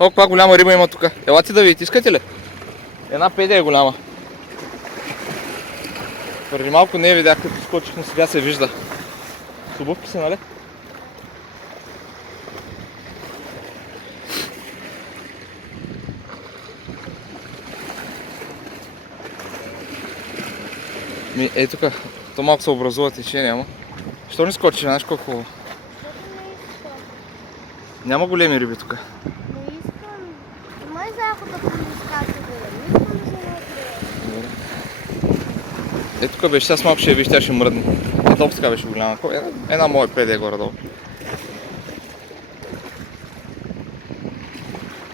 О, каква голяма риба има тук. Елате да видите, искате ли? Една педия е голяма. Преди малко не я видях, като скочих, но сега се вижда. С обувки си, нали? Ей тук, то малко се образува течение, ама. Що не скочиш, знаеш колко хубаво? Няма големи риби тук. Не искам. Май заехо да помискате, не искам да се напред. Е, тук беше, сега с малко ще я виж, тя ще мръдне. Долу така беше голяма. Една моя педия горе-долу.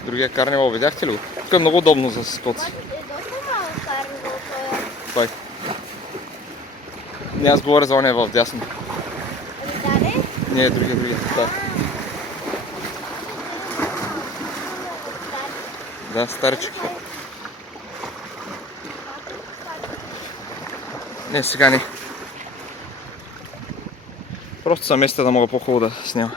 Другия карнивал, видяхте ли го? Тук е много удобно за скоци. Обаче е доста малък карнивал това. Кой? Не, аз говоря за ония в дясно. Ами да, не? Не, другия. Да. Да, старичък. Не, сега не. Просто съм места да мога по-хубаво да снимам.